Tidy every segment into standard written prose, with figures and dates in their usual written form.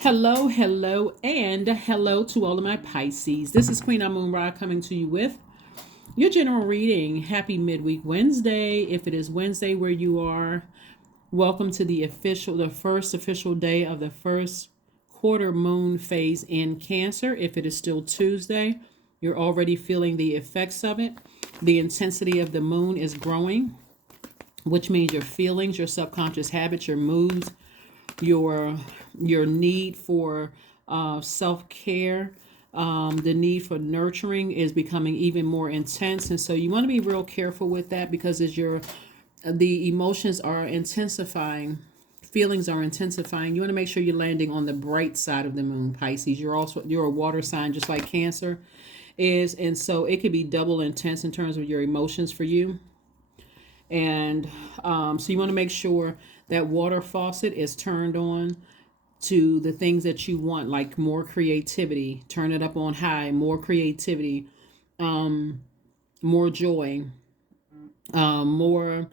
Hello, hello, and hello to all of my Pisces. This is Queen Moon Ra coming to you with your general reading. Happy midweek Wednesday. If it is Wednesday where you are, welcome to the first official day of the first quarter moon phase in Cancer. If it is still Tuesday, you're already feeling the effects of it. The intensity of the moon is growing, which means your feelings, your subconscious habits, your moods, your need for self-care, the need for nurturing is becoming even more intense. And so you want to be real careful with that, because as the emotions are intensifying, feelings are intensifying, you want to make sure you're landing on the bright side of the moon, Pisces. You're a water sign, just like Cancer is, and so it could be double intense in terms of your emotions for you. And so you want to make sure that water faucet is turned on to the things that you want, like more creativity. Turn it up on high, more creativity, more joy, more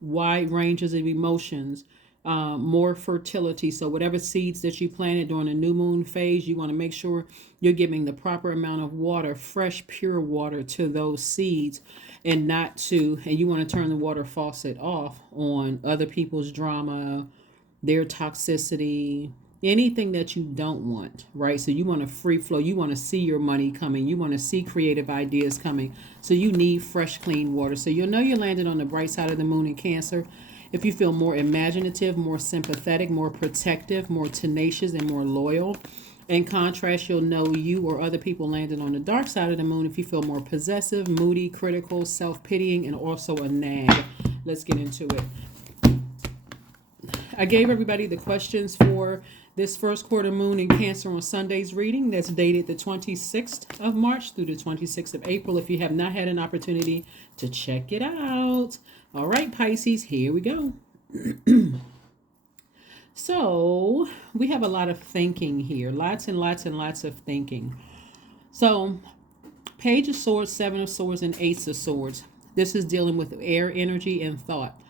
wide ranges of emotions, more fertility. So whatever seeds that you planted during the new moon phase, you want to make sure you're giving the proper amount of water, fresh, pure water, to those seeds, and you want to turn the water faucet off on other people's drama, their toxicity, anything that you don't want, right? So you want a free flow. You want to see your money coming. You want to see creative ideas coming. So you need fresh, clean water. So you'll know you're landing on the bright side of the moon in Cancer if you feel more imaginative, more sympathetic, more protective, more tenacious, and more loyal. In contrast, you'll know you or other people landed on the dark side of the moon if you feel more possessive, moody, critical, self-pitying, and also a nag. Let's get into it. I gave everybody the questions for this first quarter moon in Cancer on Sunday's reading that's dated the 26th of March through the 26th of April. If you have not had an opportunity to check it out. All right, Pisces, here we go. So we have a lot of thinking here. Lots and lots and lots of thinking. So Page of Swords, Seven of Swords, and Ace of Swords. This is dealing with air energy and thought.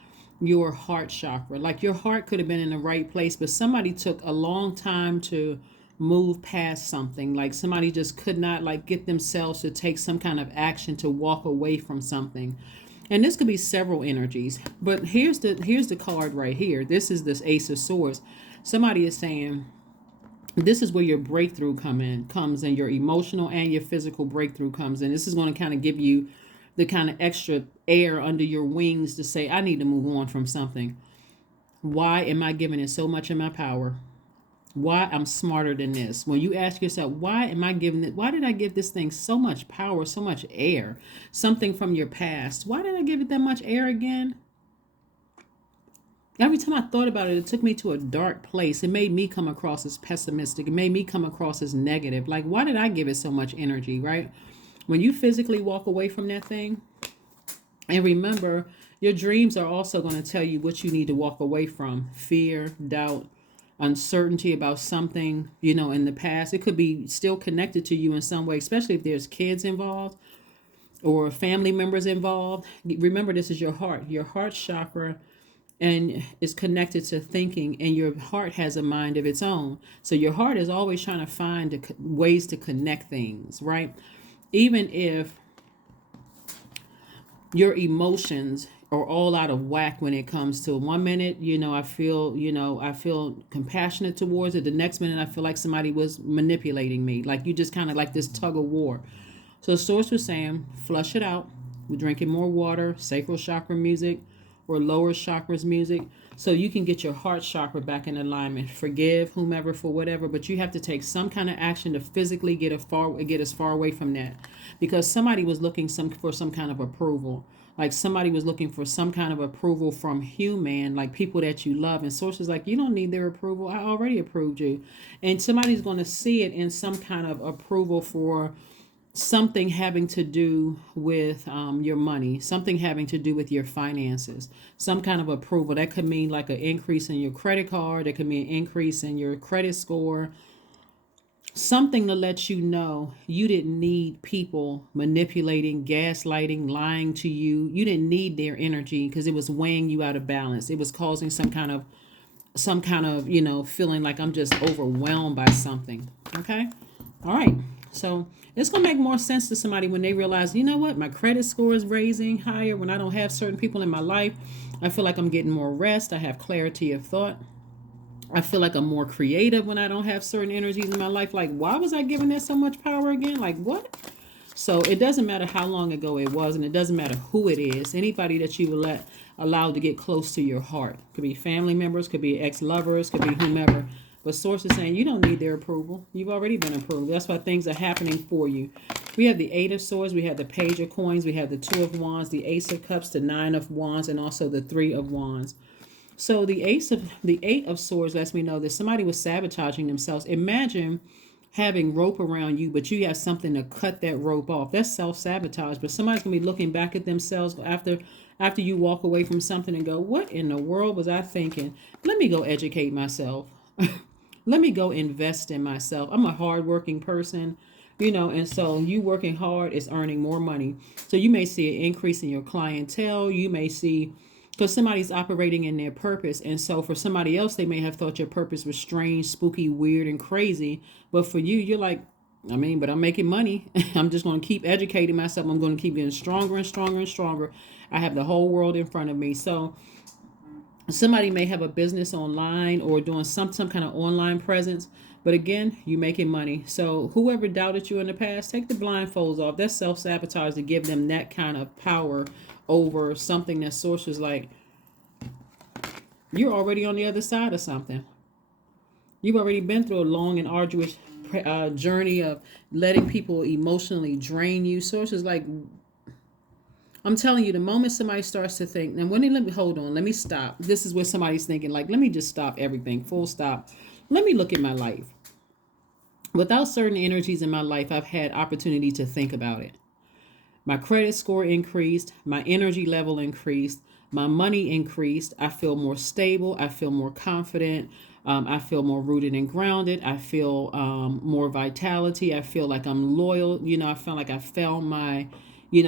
Your heart chakra. Like your heart could have been in the right place, but somebody took a long time to move past something. Like somebody just could not get themselves to take some kind of action to walk away from something. And this could be several energies, but here's the card right here. This is this Ace of Swords. Somebody is saying this is where your breakthrough comes in, your emotional and your physical breakthrough comes in. This is going to kind of give you the kind of extra air under your wings to say, I need to move on from something. Why am I giving it so much of my power? Why I'm smarter than this? When you ask yourself, why am I giving it? Why did I give this thing so much power, so much air? Something from your past. Why did I give it that much air again? Every time I thought about it, it took me to a dark place. It made me come across as pessimistic. It made me come across as negative. Like, why did I give it so much energy, right? When you physically walk away from that thing, and remember, your dreams are also going to tell you what you need to walk away from. Fear, doubt, uncertainty about something, in the past. It could be still connected to you in some way, especially if there's kids involved or family members involved. Remember, this is your heart chakra, and is connected to thinking, and your heart has a mind of its own. So your heart is always trying to find ways to connect things, right? Even if your emotions are all out of whack when it comes to 1 minute, I feel compassionate towards it. The next minute, I feel like somebody was manipulating me. Like you just kind of like this tug of war. So the source was saying, flush it out. We're drinking more water, sacral chakra music, or lower chakras music, so you can get your heart chakra back in alignment. Forgive whomever for whatever, but you have to take some kind of action to physically get as far away from that, because somebody was looking for some kind of approval. Like somebody was looking for some kind of approval from human, like people that you love, and sources like, you don't need their approval. I already approved you. And somebody's going to see it in some kind of approval for something having to do with your money, something having to do with your finances, some kind of approval. That could mean like an increase in your credit card. That could mean an increase in your credit score. Something to let you know you didn't need people manipulating, gaslighting, lying to you. You didn't need their energy because it was weighing you out of balance. It was causing some kind of some kind of, feeling like I'm just overwhelmed by something. Okay. All right. So it's going to make more sense to somebody when they realize, you know what, my credit score is raising higher when I don't have certain people in my life. I feel like I'm getting more rest. I have clarity of thought. I feel like I'm more creative when I don't have certain energies in my life. Like, why was I giving that so much power again? Like, what? So it doesn't matter how long ago it was, and it doesn't matter who it is. Anybody that you will allow to get close to your heart. Could be family members, could be ex-lovers, could be whomever. But source is saying you don't need their approval. You've already been approved. That's why things are happening for you. We have the Eight of Swords, we have the Page of Coins, we have the Two of Wands, the Ace of Cups, the Nine of Wands, and also the Three of Wands. So the Eight of Swords lets me know that somebody was sabotaging themselves. Imagine having rope around you, but you have something to cut that rope off. That's self-sabotage. But somebody's gonna be looking back at themselves after you walk away from something and go, what in the world was I thinking? Let me go educate myself. Let me go invest in myself. I'm a hardworking person, and so you working hard is earning more money. So you may see an increase in your clientele. You may see, because somebody's operating in their purpose. And so for somebody else, they may have thought your purpose was strange, spooky, weird, and crazy. But for you, you're like, but I'm making money. I'm just going to keep educating myself. I'm going to keep getting stronger and stronger and stronger. I have the whole world in front of me. So somebody may have a business online or doing some kind of online presence. But again, you making money. So whoever doubted you in the past, take the blindfolds off. That's self-sabotage to give them that kind of power over something that source is like, you're already on the other side of something. You've already been through a long and arduous journey of letting people emotionally drain you. Source is like, I'm telling you, the moment somebody starts to think, and let me stop. This is where somebody's thinking, like, let me just stop everything, full stop. Let me look at my life. Without certain energies in my life, I've had opportunity to think about it. My credit score increased, my energy level increased, my money increased. I feel more stable. I feel more confident. I feel more rooted and grounded. I feel more vitality. I feel like I'm loyal. I feel like I found my,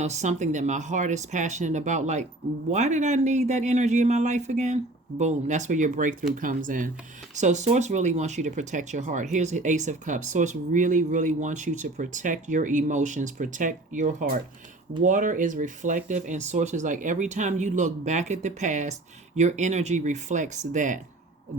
something that my heart is passionate about. Like, why did I need that energy in my life again? Boom. That's where your breakthrough comes in. So Source really wants you to protect your heart. Here's the Ace of Cups. Source really, really wants you to protect your emotions, protect your heart. Water is reflective, and Source is like, every time you look back at the past, your energy reflects that.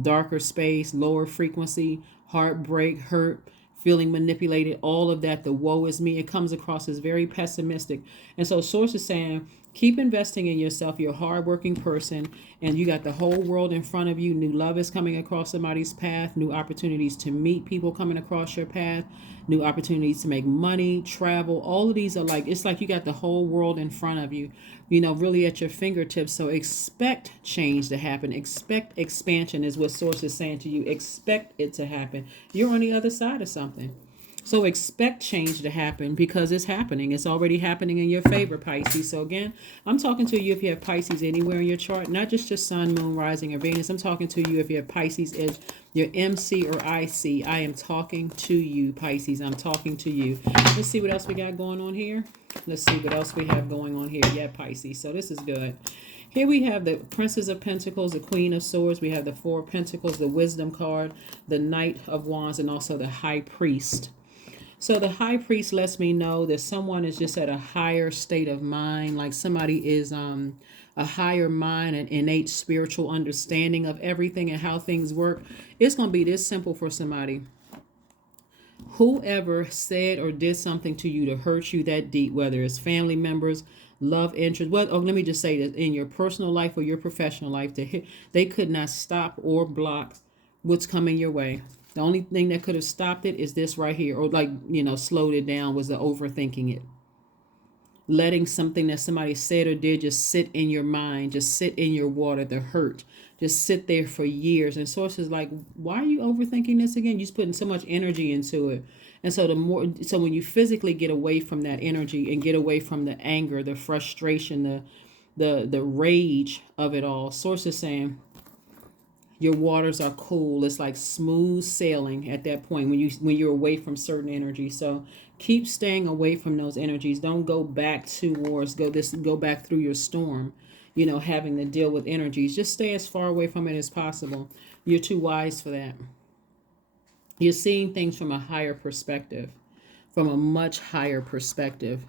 Darker space, lower frequency, heartbreak, hurt, feeling manipulated, all of that, the woe is me, it comes across as very pessimistic. And so Source is saying, keep investing in yourself. You're a hardworking person, and you got the whole world in front of you. New love is coming across somebody's path, new opportunities to meet people coming across your path, new opportunities to make money, travel. All of these are like, it's like you got the whole world in front of you, really at your fingertips. So expect change to happen. Expect expansion is what Source is saying to you. Expect it to happen. You're on the other side of something. So expect change to happen because it's happening. It's already happening in your favor, Pisces. So again, I'm talking to you if you have Pisces anywhere in your chart, not just your sun, moon, rising, or Venus. I'm talking to you if you have Pisces as your MC or IC. I am talking to you, Pisces. I'm talking to you. Let's see what else we got going on here. Let's see what else we have going on here. Yeah, Pisces. So this is good. Here we have the Princess of Pentacles, the Queen of Swords. We have the Four of Pentacles, the Wisdom card, the Knight of Wands, and also the High Priest. So the High Priest lets me know that someone is just at a higher state of mind, like somebody is a higher mind, an innate spiritual understanding of everything and how things work. It's going to be this simple for somebody. Whoever said or did something to you to hurt you that deep, whether it's family members, love interest, let me just say that in your personal life or your professional life, they could not stop or block what's coming your way. The only thing that could have stopped it is this right here, or slowed it down, was the overthinking it. Letting something that somebody said or did just sit in your mind, just sit in your water, the hurt, just sit there for years. And Source is like, why are you overthinking this again? You're just putting so much energy into it. And so when you physically get away from that energy and get away from the anger, the frustration, the rage of it all, Source is saying, your waters are cool. It's like smooth sailing at that point when you're away from certain energy. So keep staying away from those energies. Don't go back towards go back through your storm, having to deal with energies. Just stay as far away from it as possible. You're too wise for that. You're seeing things from a higher perspective, from a much higher perspective.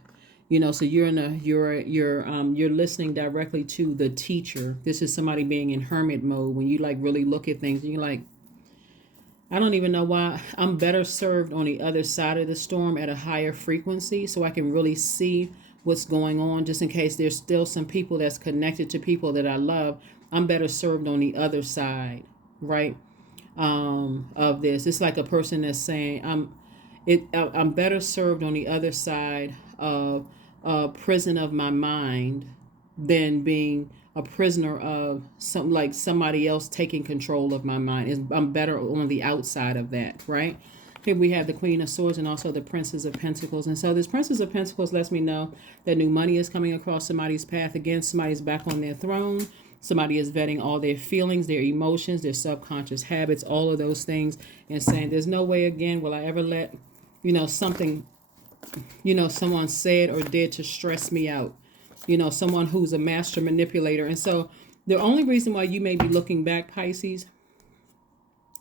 So you're in a you're listening directly to the teacher. This is somebody being in hermit mode when you like really look at things and you're like, I don't even know why. I'm better served on the other side of the storm at a higher frequency so I can really see what's going on, just in case there's still some people that's connected to people that I love. I'm better served on the other side, right? Of this. It's like a person that's saying, I'm better served on the other side of a prison of my mind than being a prisoner of somebody else taking control of my mind. I'm better on the outside of that, right? Here we have the Queen of Swords and also the Princess of Pentacles. And so this Princess of Pentacles lets me know that new money is coming across somebody's path. Again, somebody's back on their throne. Somebody is vetting all their feelings, their emotions, their subconscious habits, all of those things, and saying, there's no way again will I ever let, something, someone said or did to stress me out. Someone who's a master manipulator. And so the only reason why you may be looking back, Pisces,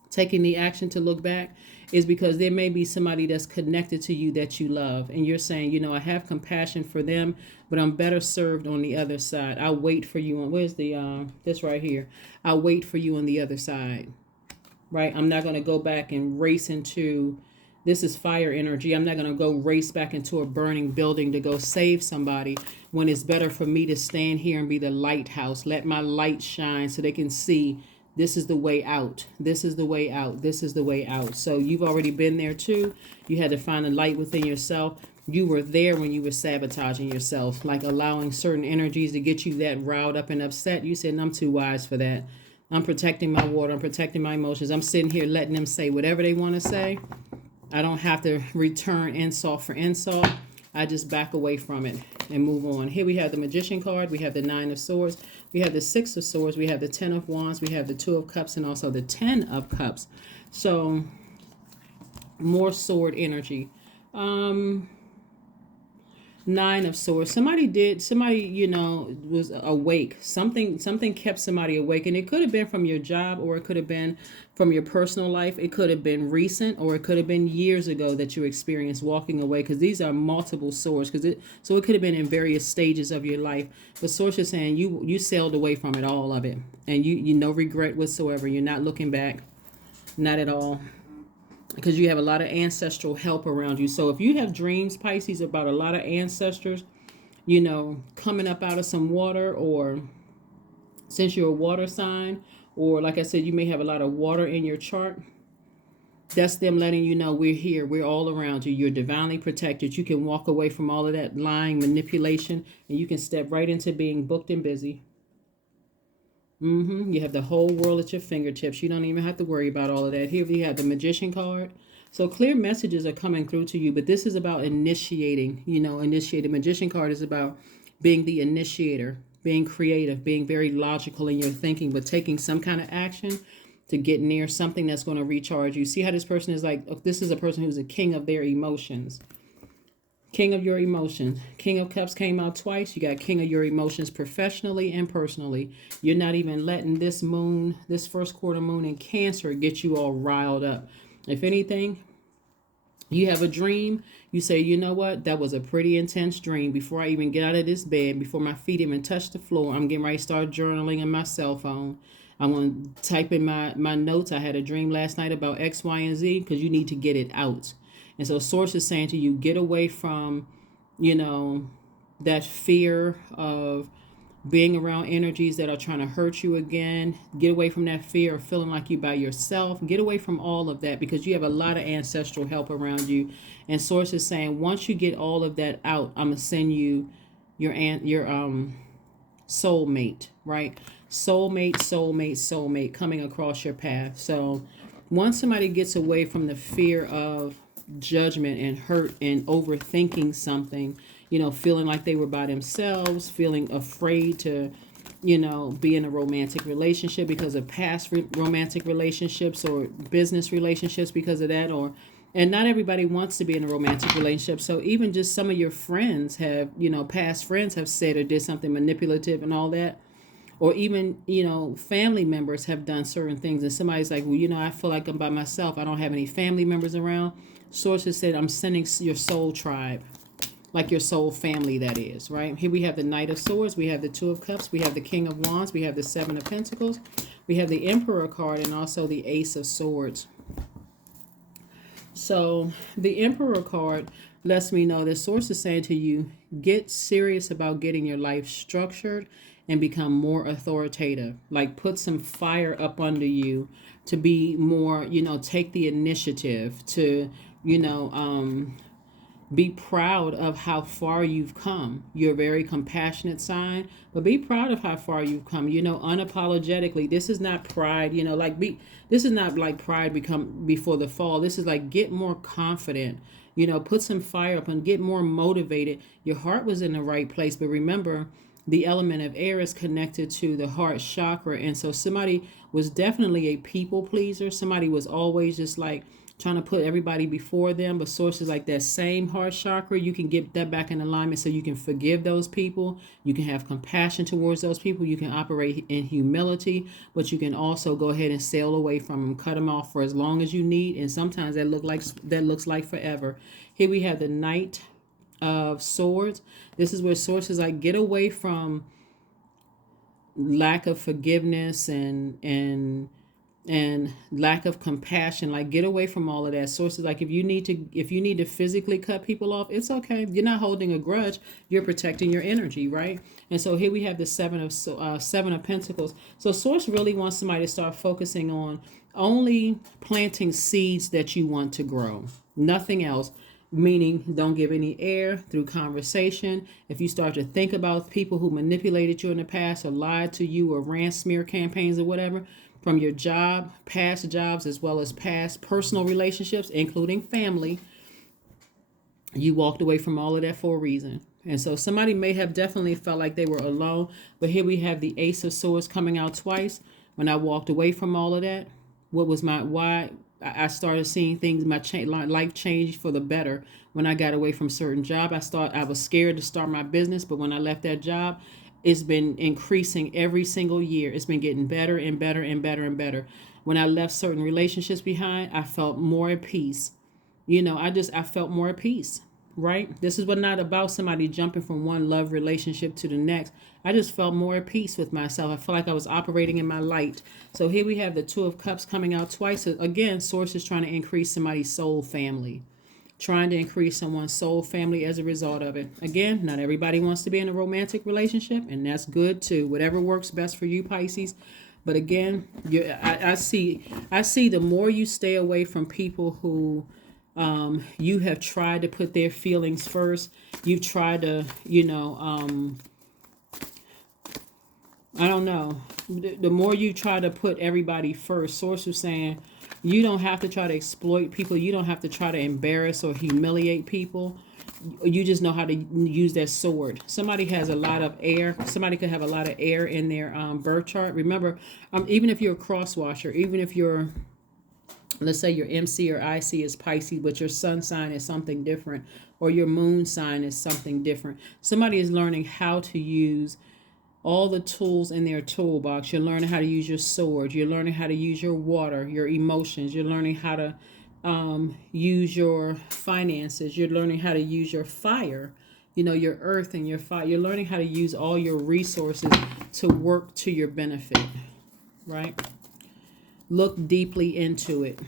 taking the action to look back, is because there may be somebody that's connected to you that you love. And you're saying, I have compassion for them, but I'm better served on the other side. I'll wait for you on, where's the, this right here. I'll wait for you on the other side, right? I'm not going to go back and race into, this is fire energy. I'm not going to go race back into a burning building to go save somebody when it's better for me to stand here and be the lighthouse. Let my light shine so they can see this is the way out. This is the way out. This is the way out. So you've already been there too. You had to find a light within yourself. You were there when you were sabotaging yourself, like allowing certain energies to get you that riled up and upset. You said, I'm too wise for that. I'm protecting my water. I'm protecting my emotions. I'm sitting here letting them say whatever they want to say. I don't have to return insult for insult. I just back away from it and move on. Here we have the Magician card. We have the Nine of Swords. We have the Six of Swords. We have the Ten of Wands. We have the Two of Cups and also the Ten of Cups. So more sword energy. Nine of Swords. Somebody, was awake. Something kept somebody awake. And it could have been from your job, or it could have been from your personal life. It could have been recent, or it could have been years ago that you experienced walking away, because these are multiple swords. So it could have been in various stages of your life. But Source is saying you sailed away from it, all of it. And you no regret whatsoever. You're not looking back. Not at all. Because you have a lot of ancestral help around you. So if you have dreams, Pisces, about a lot of ancestors, coming up out of some water, or since you're a water sign, or like I said, you may have a lot of water in your chart, that's them letting you know we're here. We're all around you. You're divinely protected. You can walk away from all of that lying, manipulation, and you can step right into being booked and busy. You have the whole world at your fingertips. You don't even have to worry about all of that. Here we have the Magician card. So clear messages are coming through to you, but this is about initiating, initiating. Magician card is about being the initiator, being creative, being very logical in your thinking, but taking some kind of action to get near something that's going to recharge you. See how this person is like, this is a person who's a king of their emotions. King of your emotions. King of Cups came out twice. You got king of your emotions professionally and personally. You're not even letting this moon, this first quarter moon in Cancer, get you all riled up. If anything, you have a dream. You say, you know what? That was a pretty intense dream. Before I even get out of this bed, before my feet even touch the floor, I'm getting ready to start journaling on my cell phone. I'm going to type in my notes. I had a dream last night about X, Y, and Z, because you need to get it out. And so Source is saying to you, get away from, that fear of being around energies that are trying to hurt you again. Get away from that fear of feeling like you by yourself. Get away from all of that, because you have a lot of ancestral help around you. And Source is saying, once you get all of that out, I'm going to send you your soulmate, right? Soulmate coming across your path. So once somebody gets away from the fear of judgment and hurt and overthinking something, feeling like they were by themselves, feeling afraid to, be in a romantic relationship because of past romantic relationships, or business relationships because of that, and not everybody wants to be in a romantic relationship. So even just some of your friends have, past friends have said or did something manipulative and all that. or even, family members have done certain things, and somebody's like, well, I feel like I'm by myself, I don't have any family members around. Sources said, I'm sending your soul tribe, like your soul family, that is, right? Here we have the Knight of Swords, we have the Two of Cups, we have the King of Wands, we have the Seven of Pentacles, we have the Emperor card, and also the Ace of Swords. So the Emperor card lets me know that Source is saying to you, get serious about getting your life structured and become more authoritative. Like, put some fire up under you to be more, take the initiative to, be proud of how far you've come. You're a very compassionate sign, but be proud of how far you've come. Unapologetically. This is not pride. This is not like pride become before the fall. This is like, get more confident. Put some fire up and get more motivated. Your heart was in the right place, but remember, the element of air is connected to the heart chakra, and so somebody was definitely a people pleaser. Somebody was always just like trying to put everybody before them, but sources like that same heart chakra, you can get that back in alignment so you can forgive those people. You can have compassion towards those people. You can operate in humility, but you can also go ahead and sail away from them, cut them off for as long as you need. And sometimes that looks like forever. Here we have the Knight of Swords. This is where sources like, get away from lack of forgiveness and lack of compassion. Like, get away from all of that. Sources like, if you need to physically cut people off, it's okay. You're not holding a grudge, you're protecting your energy, right? And so here we have the Seven of Pentacles. So source really wants somebody to start focusing on only planting seeds that you want to grow, nothing else. Meaning, don't give any air through conversation. If you start to think about people who manipulated you in the past or lied to you or ran smear campaigns or whatever, from your job, past jobs, as well as past personal relationships, including family, you walked away from all of that for a reason. And so somebody may have definitely felt like they were alone, but here we have the Ace of Swords coming out twice. When I walked away from all of that, why I started seeing things, my life changed for the better. When I got away from a certain job, I was scared to start my business, but when I left that job, it's been increasing every single year. It's been getting better and better and better and better. When I left certain relationships behind, I felt more at peace. I felt more at peace, right? This is not about somebody jumping from one love relationship to the next. I just felt more at peace with myself. I felt like I was operating in my light. So here we have the Two of Cups coming out twice. So again, source is trying to increase somebody's soul family. Trying to increase someone's soul family as a result of it. Again, not everybody wants to be in a romantic relationship, and that's good too. Whatever works best for you, Pisces. But again, I see the more you stay away from people who you have tried to put their feelings first. You've tried to, I don't know. The more you try to put everybody first, source was saying, you don't have to try to exploit people. You don't have to try to embarrass or humiliate people. You just know how to use that sword. Somebody has a lot of air. Somebody could have a lot of air in their birth chart. Remember, even if you're a cross-washer, even if you're, let's say your MC or IC is Pisces, but your sun sign is something different, or your moon sign is something different. Somebody is learning how to use all the tools in their toolbox. You're learning how to use your sword. You're learning how to use your water, your emotions. You're learning how to use your finances. You're learning how to use your fire, your earth and your fire. You're learning how to use all your resources to work to your benefit, right? Look deeply into it.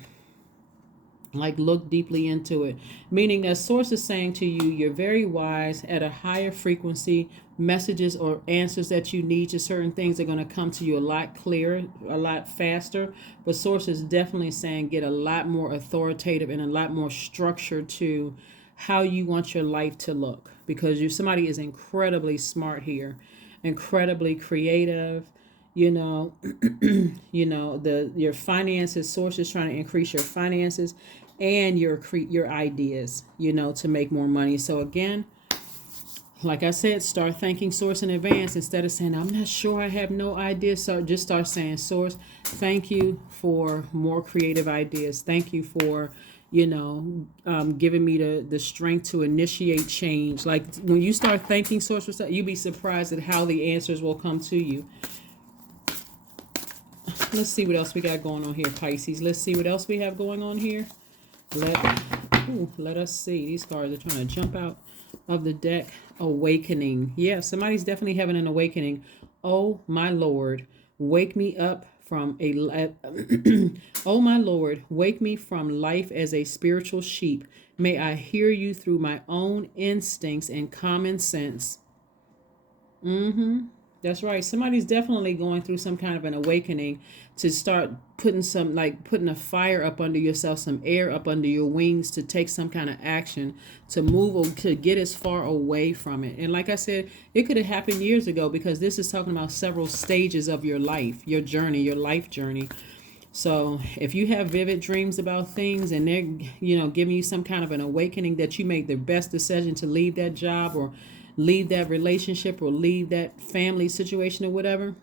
Look deeply into it. Meaning that source is saying to you, you're very wise at a higher frequency. Messages or answers that you need to certain things are going to come to you a lot clearer, a lot faster. But source is definitely saying get a lot more authoritative and a lot more structure to how you want your life to look. Because somebody is incredibly smart here, incredibly creative. Your finances, source is trying to increase your finances and your ideas, to make more money. So again, like I said, start thanking source in advance instead of saying, I'm not sure, I have no idea. So just start saying, source, thank you for more creative ideas. Thank you for, giving me the strength to initiate change. Like when you start thanking source for stuff, you'll be surprised at how the answers will come to you. Let's see what else we got going on here, Pisces. Let's see what else we have going on here. Let us see. These cards are trying to jump out of the deck. Awakening. Yeah, somebody's definitely having an awakening. Oh, my Lord. Wake me up from a... oh, my Lord. Wake me from life as a spiritual sheep. May I hear you through my own instincts and common sense. That's right. Somebody's definitely going through some kind of an awakening to start putting a fire up under yourself, some air up under your wings to take some kind of action to move or to get as far away from it. And like I said, it could have happened years ago because this is talking about several stages of your life, your journey, your life journey. So if you have vivid dreams about things and they're, giving you some kind of an awakening that you made the best decision to leave that job or leave that relationship or leave that family situation or whatever,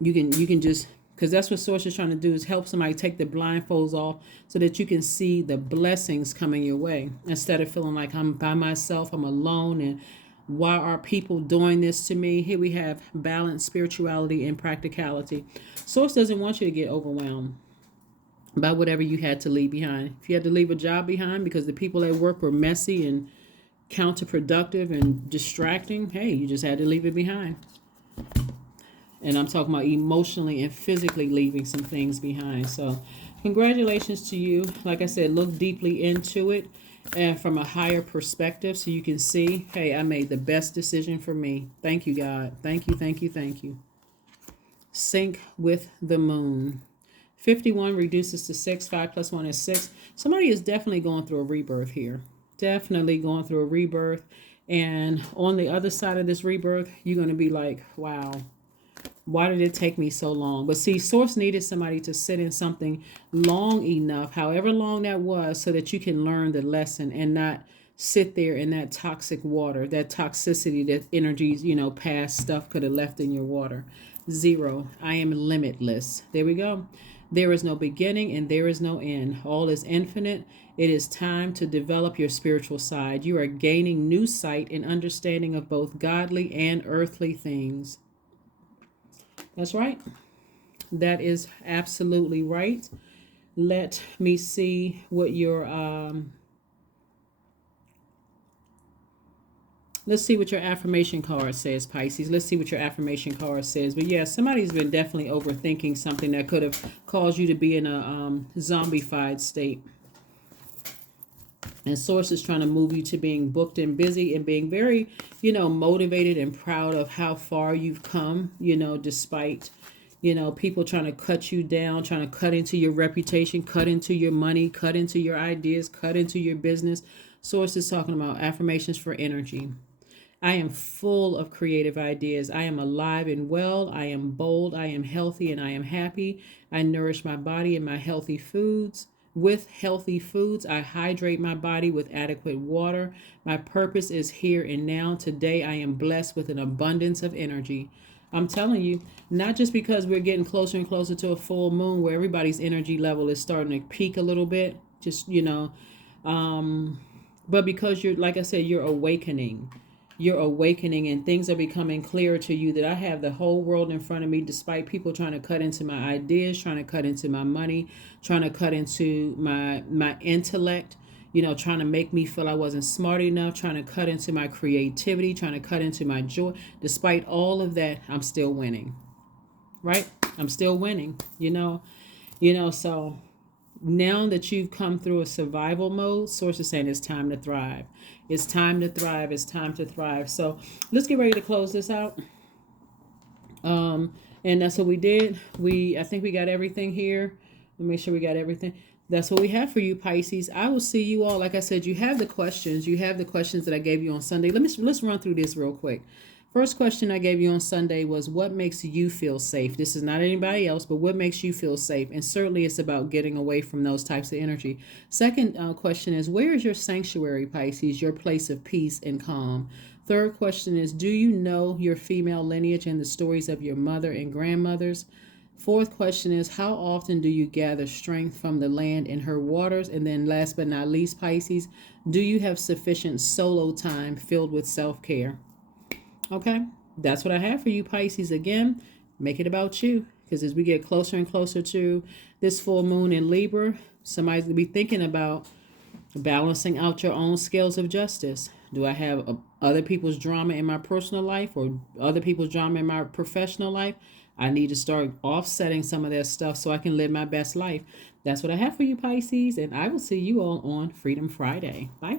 you can just, because that's what Source is trying to do, is help somebody take the blindfolds off so that you can see the blessings coming your way instead of feeling like I'm by myself, I'm alone, and why are people doing this to me? Here we have balance, spirituality, and practicality. Source doesn't want you to get overwhelmed by whatever you had to leave behind. If you had to leave a job behind because the people at work were messy and counterproductive and distracting, hey, you just had to leave it behind. And I'm talking about emotionally and physically leaving some things behind. So congratulations to you. Like I said, look deeply into it and from a higher perspective so you can see, hey, I made the best decision for me. Thank you, God. Thank you, thank you, thank you. Sync with the moon. 51 reduces to 6. 5 plus 1 is 6. Somebody is definitely going through a rebirth here. Definitely going through a rebirth. And on the other side of this rebirth, you're going to be like, wow, why did it take me so long? But see, Source needed somebody to sit in something long enough, however long that was, so that you can learn the lesson and not sit there in that toxic water, that toxicity, that energies, past stuff could have left in your water. 0. I am limitless. There we go. There is no beginning and there is no end. All is infinite. It is time to develop your spiritual side. You are gaining new sight and understanding of both godly and earthly things. That's right. That is absolutely right. Let me see what your let's see what your affirmation card says, Pisces. Let's see what your affirmation card says. But yeah, somebody's been definitely overthinking something that could have caused you to be in a zombified state. And Source is trying to move you to being booked and busy and being very, motivated and proud of how far you've come, despite, people trying to cut you down, trying to cut into your reputation, cut into your money, cut into your ideas, cut into your business. Source is talking about affirmations for energy. I am full of creative ideas. I am alive and well. I am bold. I am healthy and I am happy. I nourish my body and my healthy foods. With healthy foods, I hydrate my body with adequate water. My purpose is here and now. Today, I am blessed with an abundance of energy. I'm telling you, not just because we're getting closer and closer to a full moon where everybody's energy level is starting to peak a little bit, just, but because you're, like I said, you're awakening. You're awakening and things are becoming clearer to you that I have the whole world in front of me despite people trying to cut into my ideas, trying to cut into my money, trying to cut into my intellect, trying to make me feel I wasn't smart enough, trying to cut into my creativity, trying to cut into my joy. Despite all of that, I'm still winning, right? I'm still winning, so now that you've come through a survival mode, Source is saying it's time to thrive. It's time to thrive. It's time to thrive. So let's get ready to close this out. And that's what we did. I think we got everything here. Let me make sure we got everything. That's what we have for you, Pisces. I will see you all. Like I said, you have the questions. You have the questions that I gave you on Sunday. Let's run through this real quick. First question I gave you on Sunday was, what makes you feel safe? This is not anybody else, but what makes you feel safe? And certainly it's about getting away from those types of energy. Second question is, where is your sanctuary, Pisces, your place of peace and calm? Third question is, do you know your female lineage and the stories of your mother and grandmothers? Fourth question is, how often do you gather strength from the land and her waters? And then last but not least, Pisces, do you have sufficient solo time filled with self-care? Okay, that's what I have for you, Pisces. Again, make it about you. because as we get closer and closer to this full moon in Libra, somebody's going to be thinking about balancing out your own scales of justice. Do I have other people's drama in my personal life or other people's drama in my professional life? I need to start offsetting some of that stuff so I can live my best life. That's what I have for you, Pisces, and I will see you all on Freedom Friday. Bye.